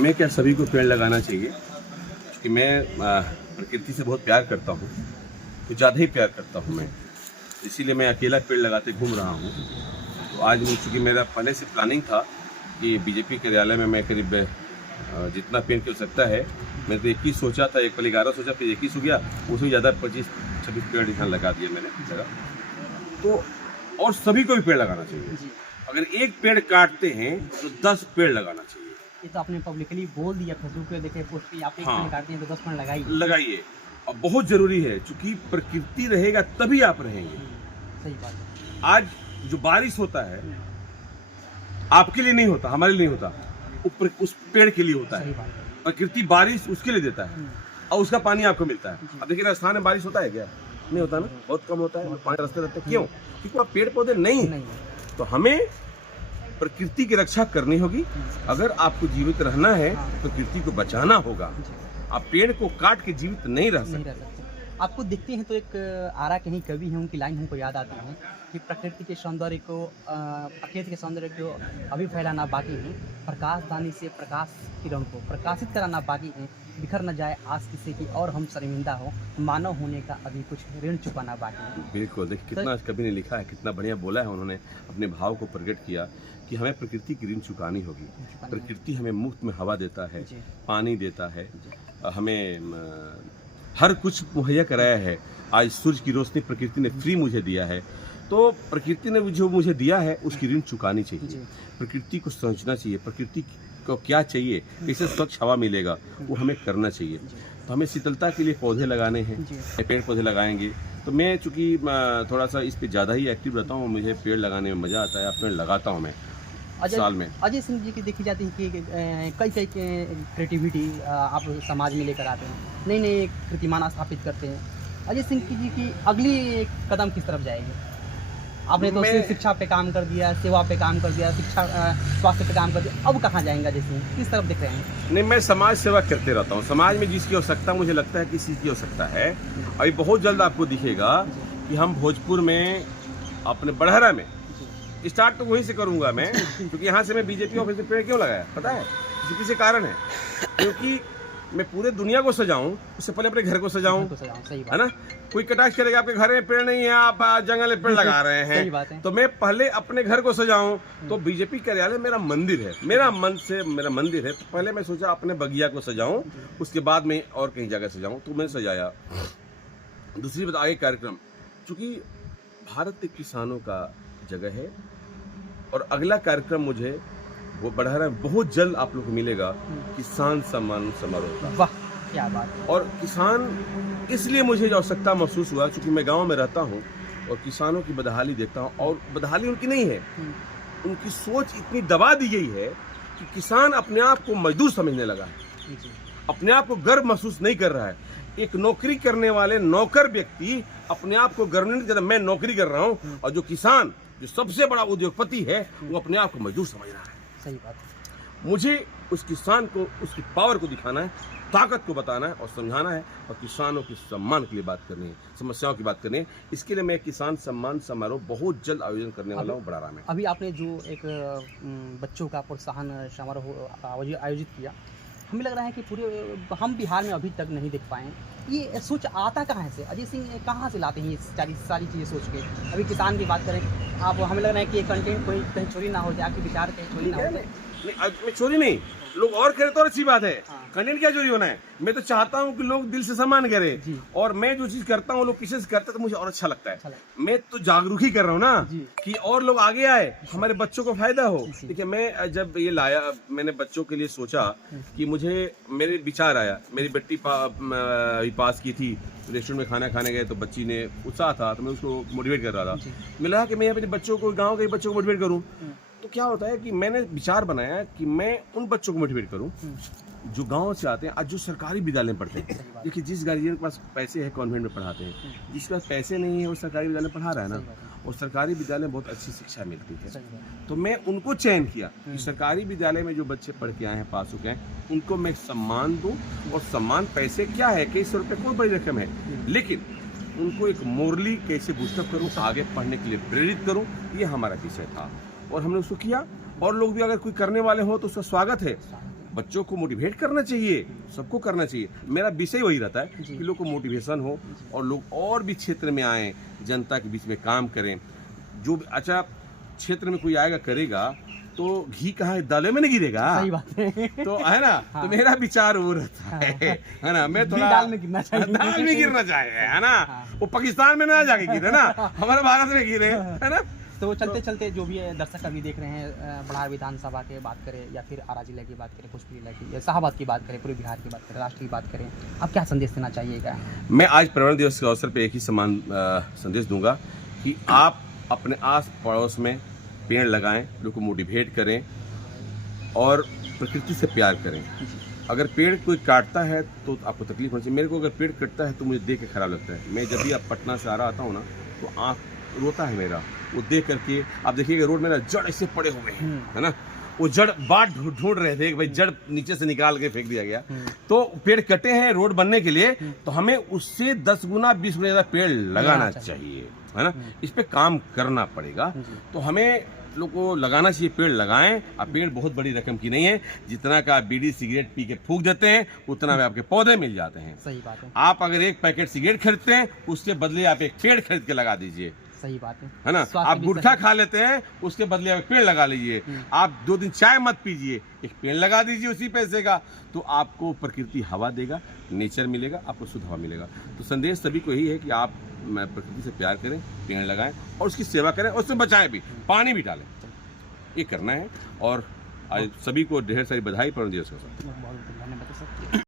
हमें क्या सभी को पेड़ लगाना चाहिए, क्योंकि मैं प्रकृति से बहुत प्यार करता हूँ, कुछ ज़्यादा ही प्यार करता हूँ मैं, इसीलिए मैं अकेला पेड़ लगाते घूम रहा हूँ। तो आज चूँकि मेरा पहले से प्लानिंग था कि बीजेपी कार्यालय में मैं करीब जितना पेड़ की सकता है, मैंने तो 21 सोचा था, एक पहले 11 सोचा, फिर 21 हो गया, उससे ज़्यादा 25-26 पेड़ यहाँ लगा दिए मैंने जगह। तो और सभी को भी पेड़ लगाना चाहिए। अगर एक पेड़ काटते हैं तो 10 पेड़ लगाना चाहिए। ये तो आपने पब्लिकली बोल दिया, फेसबुक पे देखे पोस्ट की, आप एक पेड़ काटते हैं तो 10 पेड़ लगाइए। और बहुत ज़रूरी है, क्योंकि प्रकृति रहेगा तभी आप रहेंगे। सही बात है। आज जो बारिश होता है आपके लिए नहीं होता, हमारे लिए नहीं होता, उस पेड़ के लिए होता है। प्रकृति बारिश उसके लिए देता है और उसका पानी आपको मिलता है। अब देखिए राजस्थान में बारिश होता है क्या? नहीं होता ना, बहुत कम होता है, पानी रास्ते रहते। क्यों? क्योंकि वहाँ पेड़ पौधे नहीं है। तो हमें प्रकृति की रक्षा करनी होगी। अगर आपको जीवित रहना है तो प्रकृति को बचाना होगा। आप पेड़ को काट के जीवित नहीं रह सकते। आपको देखते हैं तो एक आरा के ही कवि हैं, उनकी लाइन हमको याद आती है कि प्रकृति के सौंदर्य को अभी फैलाना बाकी है, प्रकाशदानी से प्रकाश किरण को प्रकाशित कराना बाकी है, बिखर न जाए आस किसी की और हम शर्मिंदा हो, मानव होने का अभी कुछ ऋण चुकाना बाकी है। बिल्कुल, देखिए कितना कवि ने लिखा है, कितना बढ़िया बोला है उन्होंने, अपने भाव को प्रकट किया कि हमें प्रकृति की ऋण चुकानी होगी। प्रकृति हमें मुफ्त में हवा देता है, पानी देता है, हमें हर कुछ मुहैया कराया है। आज सूरज की रोशनी प्रकृति ने फ्री मुझे दिया है, तो प्रकृति ने जो मुझे दिया है उसकी ऋण चुकानी चाहिए। प्रकृति को समझना चाहिए, प्रकृति को क्या चाहिए, कैसे स्वच्छ हवा मिलेगा, वो हमें करना चाहिए। तो हमें शीतलता के लिए पौधे लगाने हैं, पेड़ पौधे लगाएंगे। तो मैं चूँकि थोड़ा सा इस पर ज़्यादा ही एक्टिव रहता हूँ, मुझे पेड़ लगाने में मज़ा आता है, पेड़ लगाता हूँ मैं साल में। अजय सिंह जी की देखी जाती है कि कई क्रिएटिविटी आप समाज में लेकर आते हैं, नई नई कीर्तिमान स्थापित करते हैं। अजय सिंह जी की अगली कदम किस तरफ जाएगी? आपने तो शिक्षा पे काम कर दिया, सेवा पे काम कर दिया, शिक्षा स्वास्थ्य पे काम कर दिया, अब कहाँ जाएंगे अजय सिंह? किस तरफ दिख रहे हैं? नहीं, मैं समाज सेवा करते रहता हूँ। समाज में जिसकी आवश्यकता मुझे लगता है किसी की आवश्यकता है, अभी बहुत जल्द आपको दिखेगा कि हम भोजपुर में अपने बड़हरा में स्टार्ट तो वहीं से करूंगा मैं, क्योंकि यहाँ से मैं बीजेपी ऑफिस में पेड़ क्यों लगाया पता है? किसी कारण है, क्योंकि मैं पूरे दुनिया को सजाऊं उससे पहले अपने घर को सजाऊं, है ना? कोई कटाक्ष करेगा आपके घर में पेड़ नहीं है, आप जंगल में पेड़ लगा रहे हैं, तो मैं पहले अपने घर को सजाऊं। तो बीजेपी कार्यालय मेरा मंदिर है, मेरा मंदिर है, तो पहले मैं सोचा अपने बगिया को सजाऊं, उसके बाद में और कहीं जगह सजाऊं, तो मैंने सजाया। दूसरी बात, आगे कार्यक्रम, चूँकि भारत के किसानों का जगह है और अगला कार्यक्रम मुझे वो बढ़ा रहा है, बहुत जल्द आप लोग को मिलेगा, किसान सम्मान समारोह का। वाह क्या बात है। और किसान इसलिए मुझे आवश्यकता महसूस हुआ क्योंकि मैं गांव में रहता हूं और किसानों की बदहाली देखता हूं, और बदहाली उनकी नहीं है, उनकी सोच इतनी दबा दी गई है कि किसान अपने आप को मजदूर समझने लगा है, अपने आप को गर्व महसूस नहीं कर रहा है। एक नौकरी करने वाले नौकर व्यक्ति अपने आप को गर्व नहीं करता, मैं नौकरी कर रहा हूँ, और जो किसान जो सबसे बड़ा उद्योगपति है वो अपने आप को मजदूर समझ रहा है। सही बात है। मुझे उस किसान को उसकी पावर को दिखाना है, ताकत को बताना है और समझाना है, और किसानों के सम्मान के लिए बात करनी है, समस्याओं की बात करनी है। इसके लिए मैं किसान सम्मान समारोह बहुत जल्द आयोजन करने वाला हूँ बड़ारा में। अभी आपने जो एक बच्चों का प्रोत्साहन समारोह आयोजित किया, हमें लग रहा है कि पूरे हम बिहार में अभी तक नहीं देख पाए। ये सोच आता कहाँ से? अजय सिंह कहाँ से लाते हैं ये सारी चीज़ें सोच के? अभी किसान की बात करें आप, हमें लग रहा है कि ये कंटेंट कोई कहीं चोरी ना हो जाए, आपके विचार कहीं चोरी ना हो जाए। मैं चोरी नहीं, लोग और करें तो अच्छी बात है, कंटेंट क्या चोरी होना है? मैं तो चाहता हूँ कि लोग दिल से सम्मान करें, और मैं जो चीज करता हूँ लोग किसी से करते हैं तो मुझे और अच्छा लगता है। मैं तो जागरूक ही कर रहा हूँ ना, कि और लोग आगे आए, हमारे बच्चों को फायदा हो। देखिए, मैं जब ये लाया, मैंने बच्चों के लिए सोचा कि मुझे मेरे विचार आया, मेरी बेटी पास की थी, रेस्टोरेंट में खाना खाने गए तो बच्ची ने उत्साह था, तो मैं उसको मोटिवेट कर रहा था। मिला कि मैं अपने बच्चों को, गाँव के बच्चों को मोटिवेट करूँ। तो क्या होता है कि मैंने विचार बनाया कि मैं उन बच्चों को मोटिवेट करूं जो गांव से आते हैं, आज जो सरकारी विद्यालय में पढ़ते हैं। देखिए, जिस गार्जियन के पास पैसे है कॉन्वेंट में पढ़ाते हैं, जिसके पास पैसे नहीं है वो सरकारी विद्यालय में पढ़ा रहा है ना, और सरकारी विद्यालय में बहुत अच्छी शिक्षा मिलती है। तो मैं उनको चयन किया कि सरकारी विद्यालय में जो बच्चे पढ़ के आए हैं, पास हो गए हैं, उनको मैं सम्मान दूँ। और सम्मान पैसे क्या है, कई सौ रुपये कोई बड़ी रकम है, लेकिन उनको एक मोरली कैसे बूस्टअप करूँ, आगे पढ़ने के लिए प्रेरित करूँ, ये हमारा विषय था और हमने उसको किया। और लोग भी अगर कोई करने वाले हो तो उसका स्वागत है, बच्चों को मोटिवेट करना चाहिए, सबको करना चाहिए। मेरा विषय वही रहता है जी। कि लोग को मोटिवेशन हो और लोग और भी क्षेत्र में आए, जनता के बीच में काम करें। जो अच्छा क्षेत्र में कोई आएगा करेगा तो घी कहाँ है, दाले में नहीं गिरेगा। सही बात है। तो है ना, हाँ। तो मेरा विचार वो रहता है ना। मैं घी थोड़ा दाल में गिरना चाहिए। दाल में गिरना चाहिए, है ना। हाँ। वो पाकिस्तान में ना जाके गिरे ना, हमारे भारत में गिरे, है ना। तो चलते चलते जो भी है दर्शक अभी देख रहे हैं, बड़ा विधानसभा की बात करें या फिर आरा जिले की बात करें, भोजपुर जिला की या शाहबाद की बात करें, पूरे बिहार की बात करें, राष्ट्र की बात करें, आप क्या संदेश देना चाहिएगा? मैं आज पर्यावरण दिवस के अवसर पे एक ही समान संदेश दूंगा कि आप अपने आस पड़ोस में पेड़ लगाएं, लोग को मोटिवेट करें और प्रकृति से प्यार करें। अगर पेड़ कोई काटता है तो आपको तकलीफ होनी चाहिए। मेरे को अगर पेड़ कटता है तो मुझे देख के खराब लगता है। मैं जब भी आप पटना से आ रहा आता हूँ ना तो आँख रोता है मेरा, वो देख करके। आप देखिएगा रोड में ना जड़ ऐसे पड़े हुए हैं, है ना। वो जड़ बाट ढूंढ रहे थे कि भाई जड़ नीचे से निकाल के फेंक दिया गया। तो पेड़ कटे हैं रोड बनने के लिए, तो हमें उससे 10 गुना 20 गुना ज़्यादा पेड़ लगाना चाहिए, है ना। इस पे काम करना पड़ेगा। तो हमें लोग को लगाना चाहिए, पेड़ लगाएं। अब पेड़ बहुत बड़ी रकम की नहीं है, जितना का बीड़ी सिगरेट पी के फूंक देते हैं उतना में आपके पौधे मिल जाते हैं। सही बात है। आप अगर एक पैकेट सिगरेट खरीदते हैं उसके बदले आप एक पेड़ खरीद के लगा दीजिए, सही बात है ना। स्वास्थ्य आप भी गुटखा सही। खा लेते हैं उसके बदले आप एक पेड़ लगा लीजिए। आप 2 दिन चाय मत पीजिए, एक पेड़ लगा दीजिए उसी पैसे का, तो आपको प्रकृति हवा देगा, नेचर मिलेगा, आपको शुद्ध हवा मिलेगा। तो संदेश सभी को यही है कि आप प्रकृति से प्यार करें, पेड़ लगाएं और उसकी सेवा करें और उससे बचाएं भी, पानी भी डालें। ये करना है। और आज सभी को ढेर सारी बधाई पर्यावरण दिवस के साथ। बहुत बहुत धन्यवाद सर।